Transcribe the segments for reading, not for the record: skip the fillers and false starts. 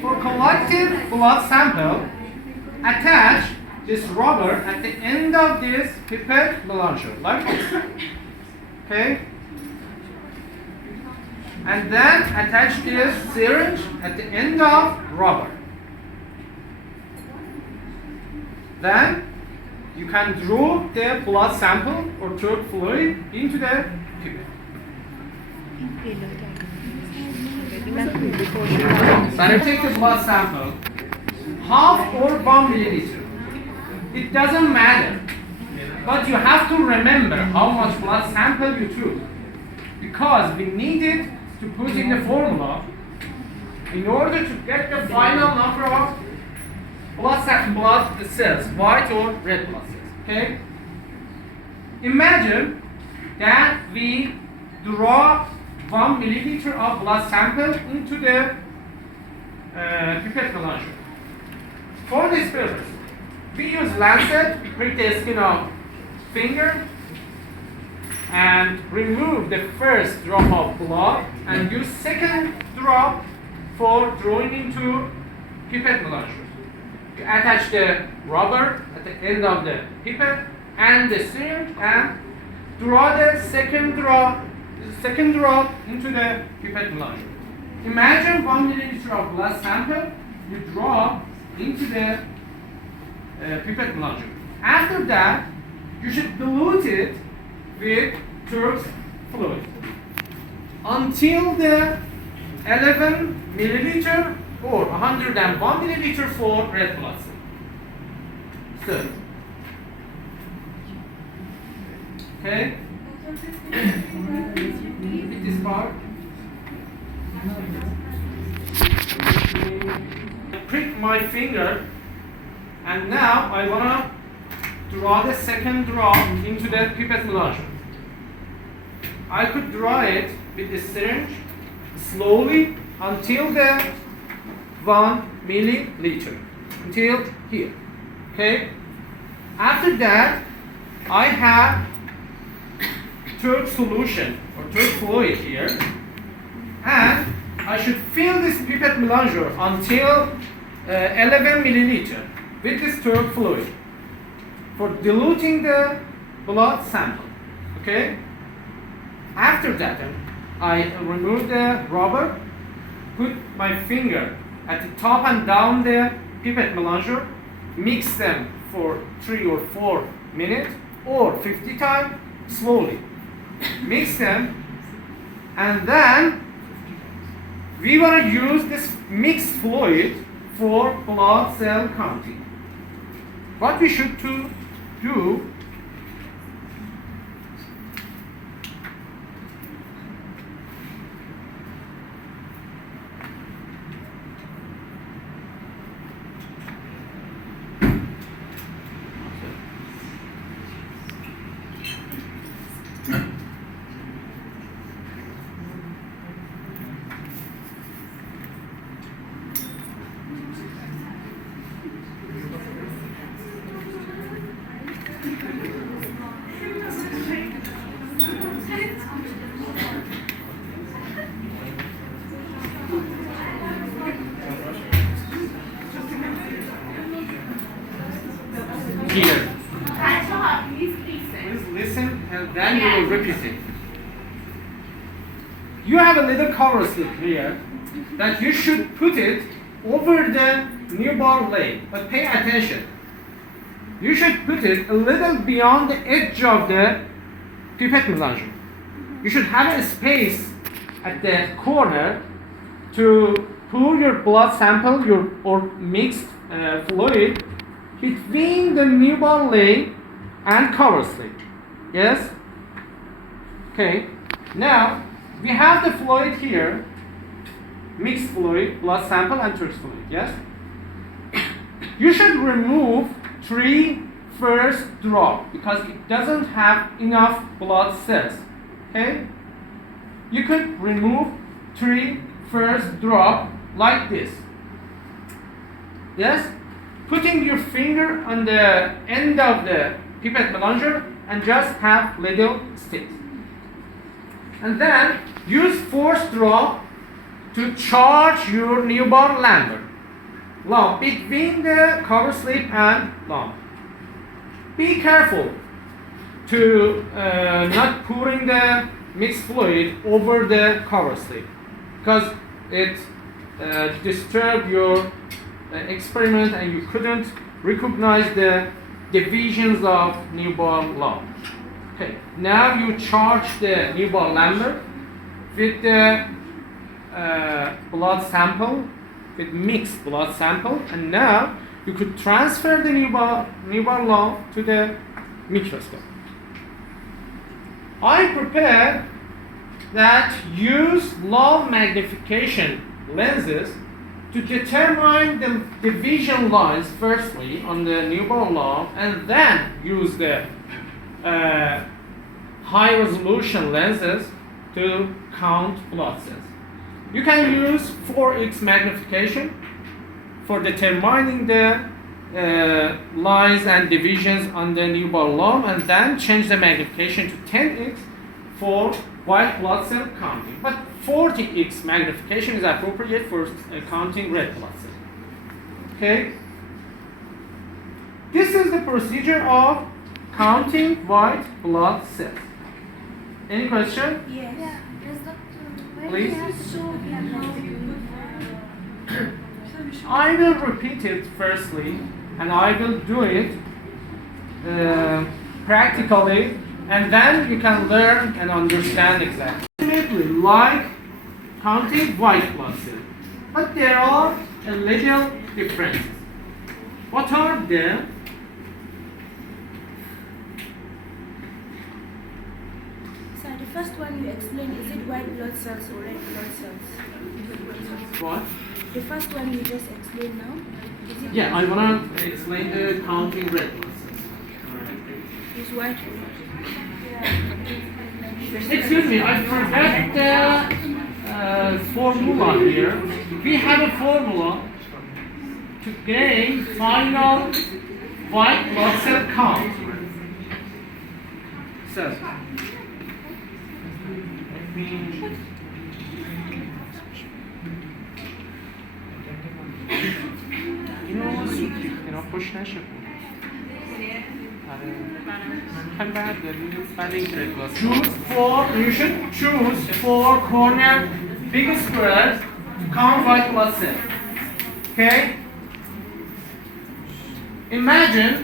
For collective blood sample, attach this rubber at the end of this pipette plunger, like this. Okay? And then attach this syringe at the end of rubber. Then you can draw the blood sample or tube fluid into the pipette. When you take the blood sample, half or 1 milliliter, it doesn't matter. But you have to remember how much blood sample you took, because we need it to put in the formula in order to get the final number of blood cells, white or red blood cells. Okay? Imagine that we draw 1 milliliter of blood sample into the pipette plunger. For this purpose, we use lancet, prick the skin of finger, and remove the first drop of blood, and use second drop for drawing into pipette plunger. You attach the rubber at the end of the pipette and the syringe, and draw the second drop into the pipette plunger. Imagine 1 milliliter of blood sample you draw into the pipette plunger. After that, you should dilute it with Turk's fluid until the 11 milliliter or 101 milliliter for red blood cell. So, okay, with this part, I prick my finger, and now I wanna draw the second drop into the pipette plunger. I could draw it with the syringe slowly until the 1 milliliter, until here. Okay? After that, I have Turk solution or Turk fluid here, and I should fill this pipette plunger until 11 milliliter with this Turk fluid for diluting the blood sample. Okay? After that, I remove the rubber, put my finger at the top and down the pipette plunger, mix them for 3 or 4 minutes or 50 times slowly. Mix them, and then we want to use this mixed fluid for blood cell counting. What we should do, here. Please listen, and then you will repeat it. You have a little cover slip here that you should put it over the newborn leg, but pay attention. You should put it a little beyond the edge of the pipette plunger. You should have a space at the corner to pour your blood sample or mixed fluid between the newborn leg and cover slip. Yes? Okay. Now, we have the fluid here, mixed fluid, blood sample and Turk's fluid. Yes? You should remove 3 first drop because it doesn't have enough blood cells. Okay? You could remove 3 first drop like this. Yes? Putting your finger on the end of the pipette plunger and just have little sticks. And then use force drop to charge your newborn lump between the cover slip and lump. Be careful to not pouring the mixed fluid over the cover slip, because it disturbed your experiment and you couldn't recognize the divisions of newborn lump. Okay, now you charge the newborn lump with the blood sample, with mixed blood sample, and now you could transfer the newborn lump to the microscope. I prepared that use low magnification lenses to determine the division lines firstly on the newborn lump, and then use the high resolution lenses to count blood cells. You can use 4x magnification for determining the lines and divisions on the newborn lump, and then change the magnification to 10x for white blood cell counting. But 40x magnification is appropriate for counting red blood cells. Okay? This is the procedure of counting white blood cells. Any question? Yes. Yeah. Please. I will repeat it firstly, and I will do it practically, and then you can learn and understand exactly. Like counting white blood cells, but there are a little differences. What are them? So the first one you explained, is it white blood cells or red blood cells? What? The first one you just explained now, is it? Yeah, I wanna explain the counting red blood cells. It's white. Excuse me, I forgot the formula here. We have a formula to gain final white blood cell count. So, let me. خوش نشه you should choose 4 corner big squares to count white blood cells. Okay? Imagine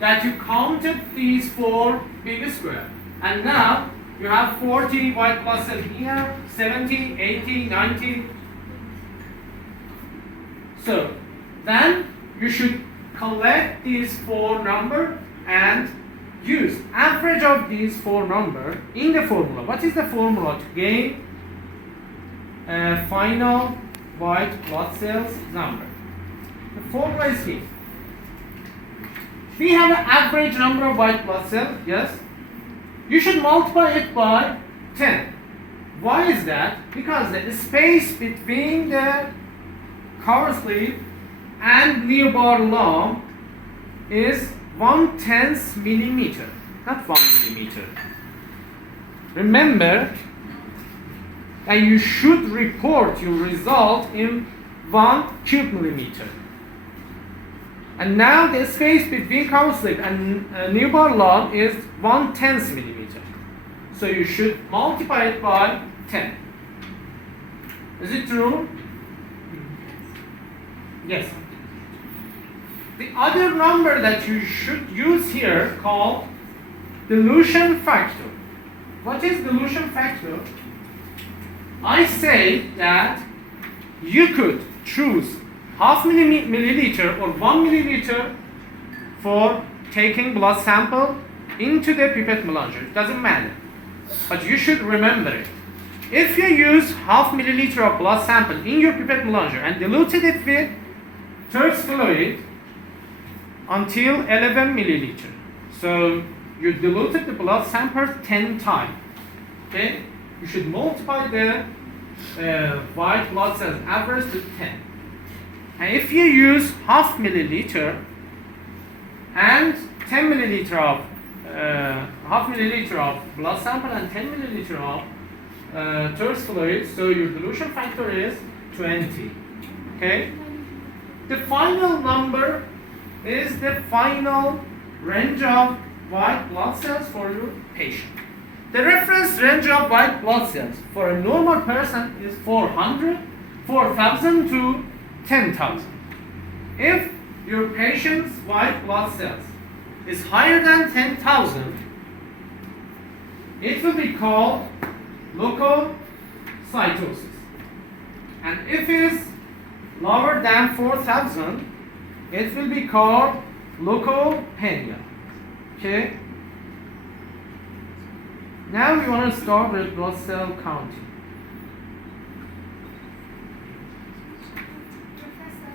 that you counted these 4 big squares, and now you have 40 white blood cells here, 70, 80, 90. So then you should collect these 4 numbers and use average of these 4 numbers in the formula. What is the formula to gain final white blood cells number? The formula is here. We have an average number of white blood cells, yes? You should multiply it by 10. Why is that? Because the space between the cover slip and newborn lump is 1/10 millimeter, not 1 millimeter. Remember that you should report your result in 1 cube millimeter. And now the space between cover slip and newborn lump is 1/10 millimeter. So you should multiply it by 10. Is it true? Yes. The other number that you should use here called dilution factor. What is dilution factor? I say that you could choose half milliliter or 1 milliliter for taking blood sample into the pipette melanger. It doesn't matter. But you should remember it. If you use half milliliter of blood sample in your pipette melanger and diluted it with Turk's fluid until 11 milliliter. So you diluted the blood sample 10 times. Okay? You should multiply the white blood cells average with 10. And if you use half milliliter and 10 milliliter of half milliliter of blood sample and 10 milliliter of third fluid, so your dilution factor is 20. Okay? The final number is the final range of white blood cells for your patient. The reference range of white blood cells for a normal person is 4,000 to 10,000. If your patient's white blood cells is higher than 10,000, it will be called leukocytosis. And if it is lower than 4,000, it will be called leukopenia. Okay? Now we want to start with blood cell counting. Professor,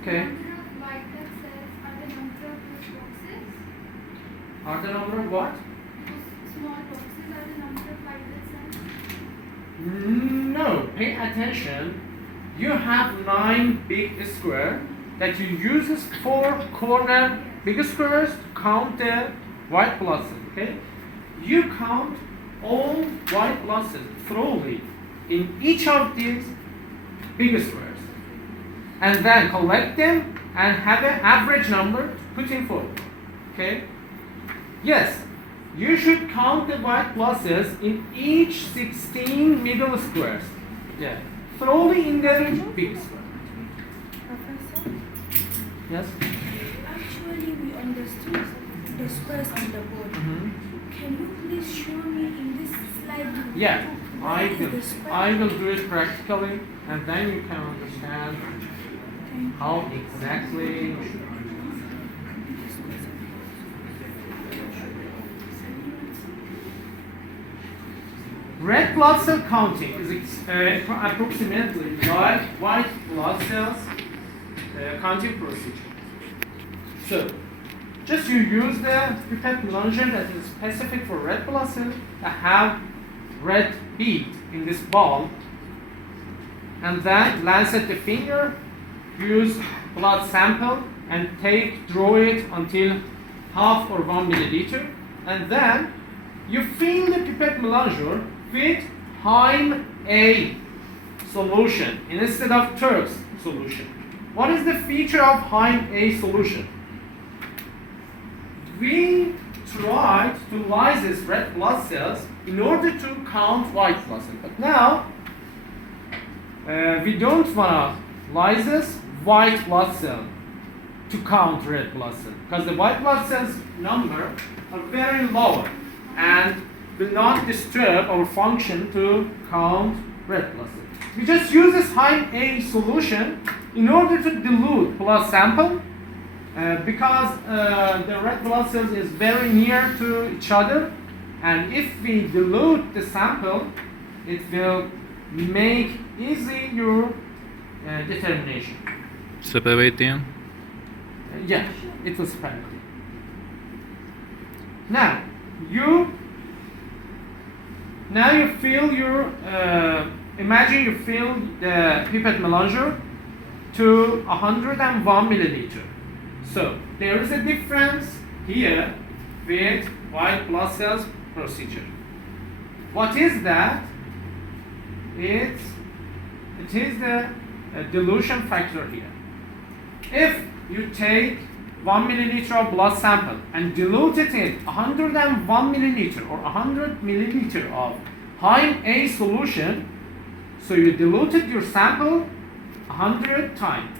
Okay. the number of white blood cells are the number of those boxes. Are the number of what? Those small boxes are the number of white blood cells. No, pay attention. You have 9 big squares that you use as 4 corner big squares to count the white blood cells. Okay? You count all white blood cells thoroughly in each of these big squares, and then collect them and have an average number to put in forward. Okay? Yes, you should count the white blood cells in each 16 middle squares. Yeah, thoroughly in the big square. Professor, Yes. actually we understood the squares on the board. Can you please show me in this slide? Yeah, where I is will. the square? I will do it practically, and then you can understand how exactly you should. Red blood cell counting is approximately like white blood cells counting procedure. So, just you use the pipette melanger that is specific for red blood cells that have red bead in this ball, and then lancet the finger, use blood sample and draw it until half or 1 milliliter, and then you fill the pipette melanger with Heim A solution instead of Turk's solution. What is the feature of Heim A solution? We tried to lysis red blood cells in order to count white blood cells, but now we don't want to lysis white blood cell to count red blood cells, because the white blood cells number are very low and will not disturb our function to count red blood cells. We just use this Heim A solution in order to dilute blood sample because the red blood cells is very near to each other, and if we dilute the sample, it will make easy your determination. Separating. Yeah, it was separate. Now you fill your imagine you fill the pipette melanger to 101 milliliter. So there is a difference here with white blood cells procedure. What is that? It is the dilution factor here. If you take 1 milliliter of blood sample and dilute it in 101 milliliter or 100 milliliter of Heim A solution, so you diluted your sample 100 times.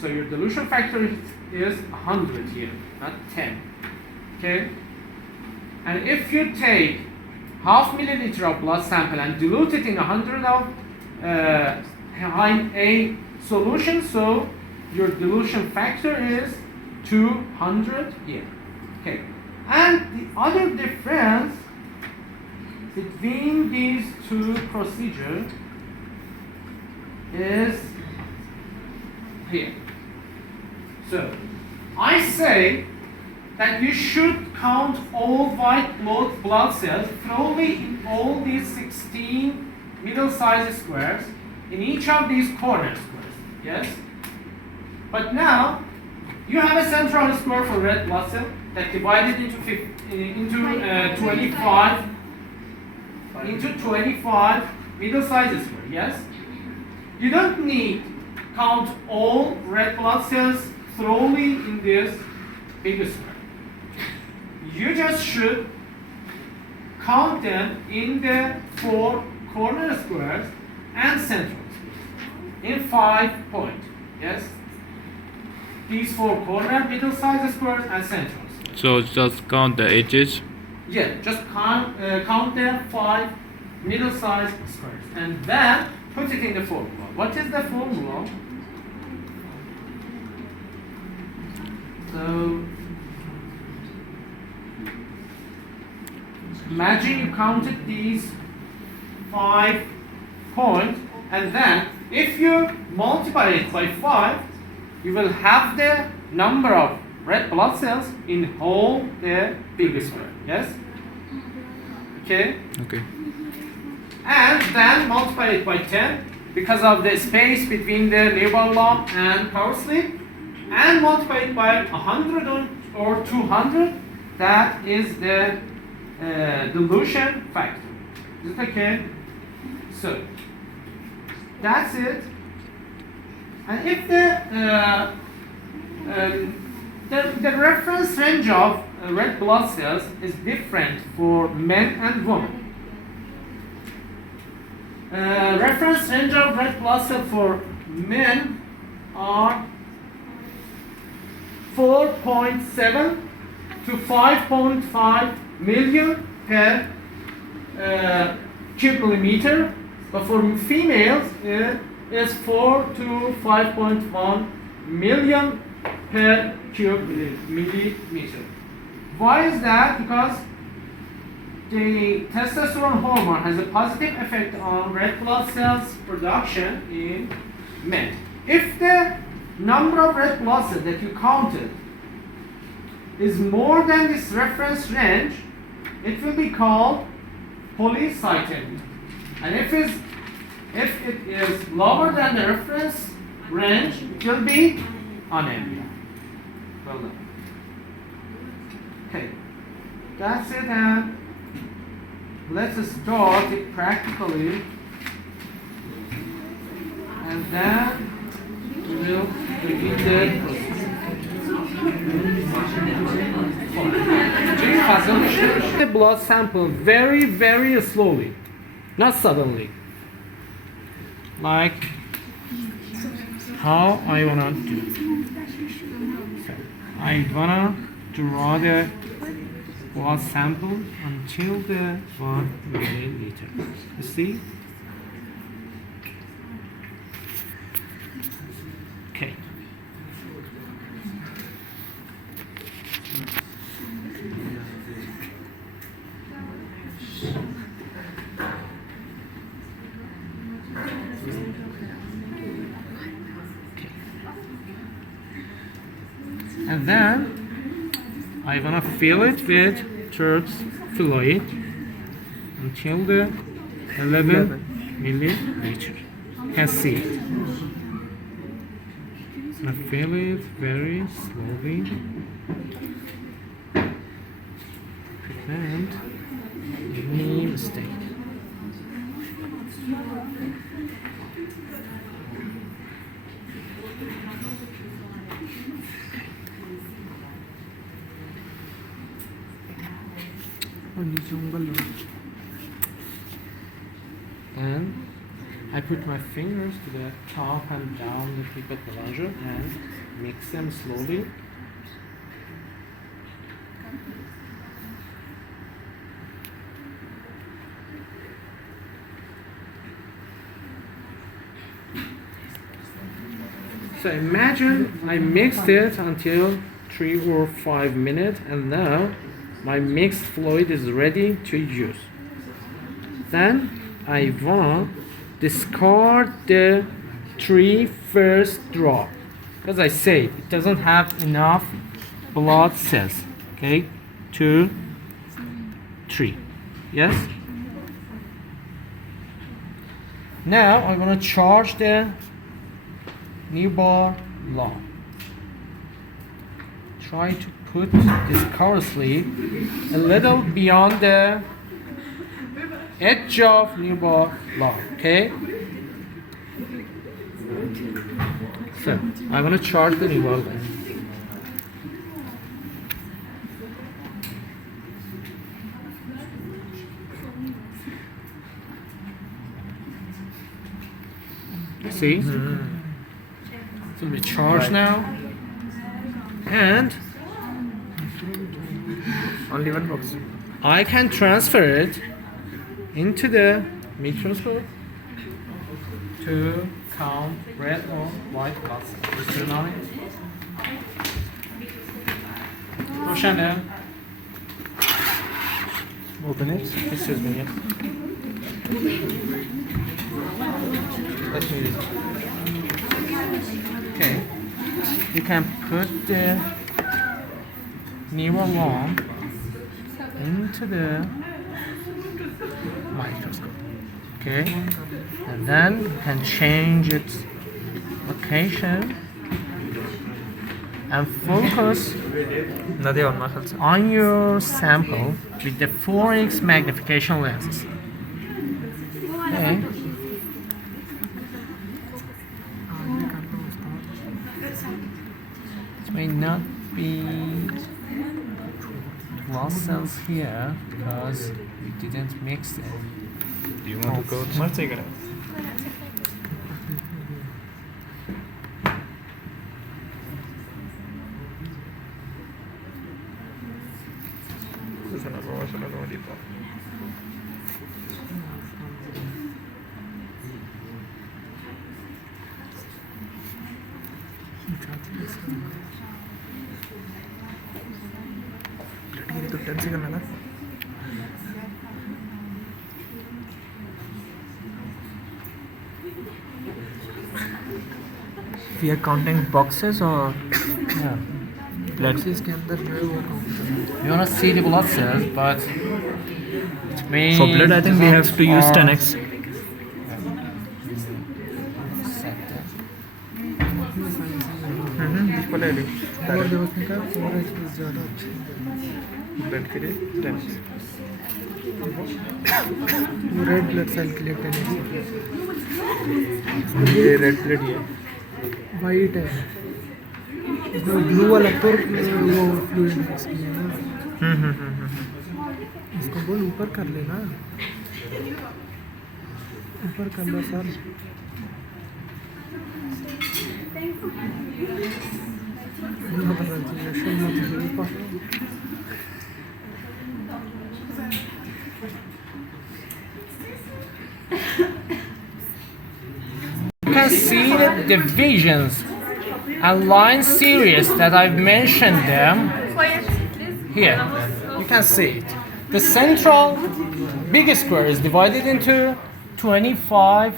So your dilution factor is 100 here, not 10. Okay? And if you take half milliliter of blood sample and dilute it in 100 of Heim A solution, so your dilution factor is 200 here. Okay. And the other difference between these two procedures is here. So I say that you should count all white blood cells thoroughly in all these 16 middle-sized squares in each of these corner squares. Yes? But now you have a central square for red blood cell that divided into 25 into 25 middle-sized squares. Yes? You don't need count all red blood cells thoroughly in this big square. You just should count them in the 4 corner squares and central squares in 5 points. Yes? These 4 corner, middle-sized squares and central squares. So just count the edges. Yeah, just count the 5 middle-sized squares and then put it in the formula. What is the formula? So imagine you counted these 5 points and then if you multiply it by 5, you will have the number of red blood cells in whole the big square. Yes? Okay? Okay. And then multiply it by 10 because of the space between the newborn lump and power slip, and multiply it by 100 or 200. That is the dilution factor. Is it okay? So that's it. And if the reference range of red blood cells is different for men and women. Reference range of red blood cells for men are 4.7 to 5.5 million per cubic millimeter, but for females is 4 to 5.1 million per cubic millimeter. Why is that? Because the testosterone hormone has a positive effect on red blood cells production in men. If the number of red blood cells that you counted is more than this reference range, it will be called polycythemia. And if it is lower than the reference range, it will be anemia. Well done. Okay, that's it, and let's start it practically, and then we will begin the process. The blood sample very, very slowly, not suddenly. Like how I wanna do. So I wanna draw the blood sample until the 1 milliliter. You see? Okay. And then I wanna fill it with Turk's fluid until the 11 milliliter. You can see it. I fill it very slowly. Prevent any mistake. And I put my fingers to the top and down the pipette plunger and mix them slowly. So imagine I mixed it until 3 or 5 minutes, and now my mixed fluid is ready to use. Then I want discard the 3 first drop, because I say it doesn't have enough blood cells. Okay, 2, 3. Yes. Now I'm gonna charge the newborn lump. Try to put this cautiously a little beyond the edge of nearby line. Okay. So I'm gonna chart the nearby line. See? It's gonna be charged now. And Only one box. I can transfer it into the microscope to count red or white blood cells. Just turn on it. Roshana, Open it. excuse me. Yeah. Let me read. Okay. You can put the neuron into the microscope. Okay. And then you can change its location and focus Nadia on Mahalsa. on your sample with the 4x magnification lenses. Okay. It may not be blood cells here because we didn't mix it. Do you want to go? तो 10 से करना था. We are counting boxes or Yeah. boxes के अंदर जो है वो count करना. You wanna see the blood cells, but it may For blood, I think we have to use or- 10x. Set that. इसको ले ली. और देखने का 4x ज़्यादा अच्छा है. ब्लड के लिए 10x. रेड ब्लड सेल के लिए 10x. ये रेड ब्लड ये वाइट है. ब्लू वाला तो वो फ्लूइड है इसके लिए ना. इसको बोल ऊपर कर लेना. ऊपर कर लो sir. You can see the divisions and line series that I've mentioned them here. You can see it. The central big square is divided into 25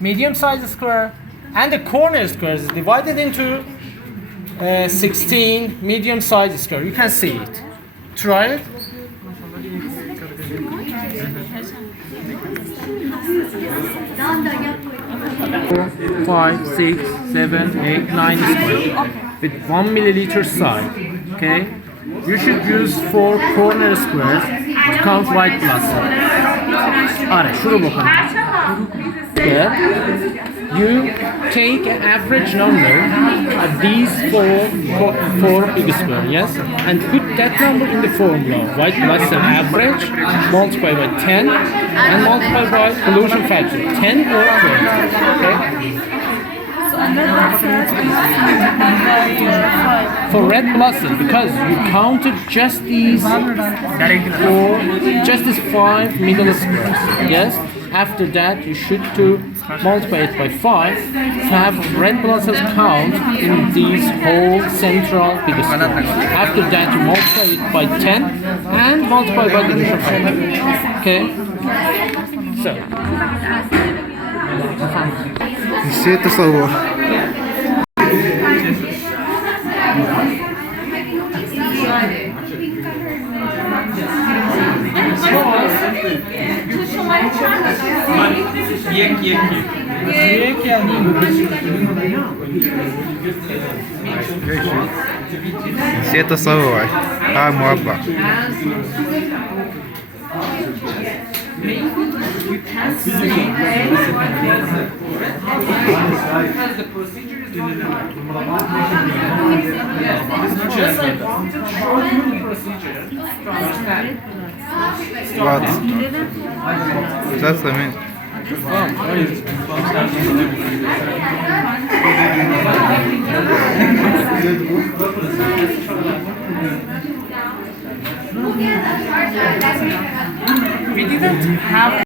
medium-sized square, and the corner square is divided into 16 medium-sized square. You can see it. Try it. 5, 6, 7, 8, 9 square with 1 milliliter side. Okay, you should use 4 corner squares to count white blood cells. Alright, şuraya bakalım. There, you take an average number of these four big squares, yes, and put that number in the formula. White blood cell average multiplied by 10 and multiplied by pollution factor 10 or 12. Okay. For red blood cells, because you counted just these just these 5 middle squares, yes. After that, you should to multiply it by 5 to have red blood cells count in these whole central big squares. After that, you multiply it by 10 and multiply by the division factor. Okay. So. इससे تصور. इससे تصور. ها مربع. You can't say because the procedure is not done. Yes, just I want to show you the procedure to understand. What? That's I mean. We didn't have